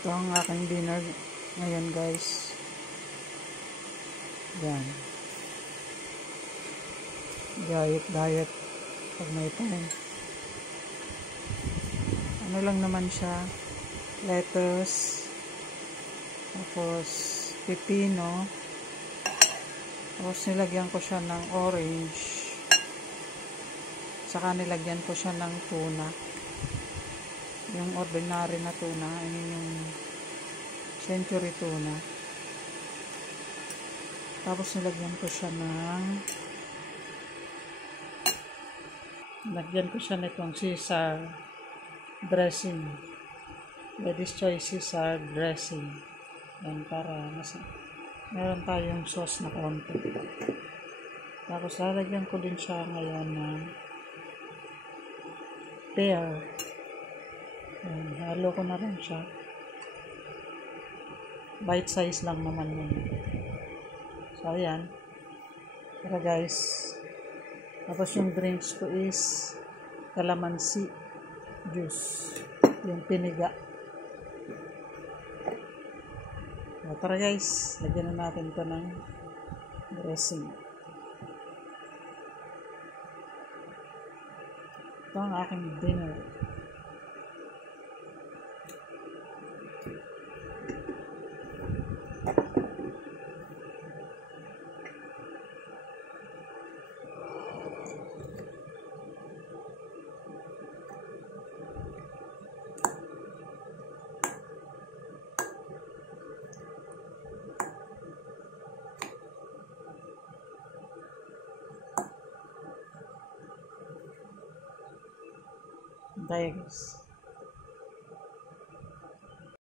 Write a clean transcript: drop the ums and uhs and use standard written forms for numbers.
Ito ang aking dinner ngayon, guys. Yan. Diet pag may time. Ano lang naman siya, lettuce, tapos pipino, tapos nilagyan ko siya ng orange, saka nilagyan ko siya ng tuna, yung ordinary na tuna, yung century tuna. Tapos nilagyan ko siya nitong Caesar dressing, Lady's Choice Caesar dressing. Yan, para meron tayong sauce na konti. Tapos lalagyan ko din siya ngayon ng pear. Yan, halo ko na rin siya. Bite size lang naman yun. So ayan, tara guys. Tapos yung drinks ko is calamansi juice, yung piniga. So, tara guys, lagyan na natin ito ng dressing. Ito ang aking dinner. Bye guys.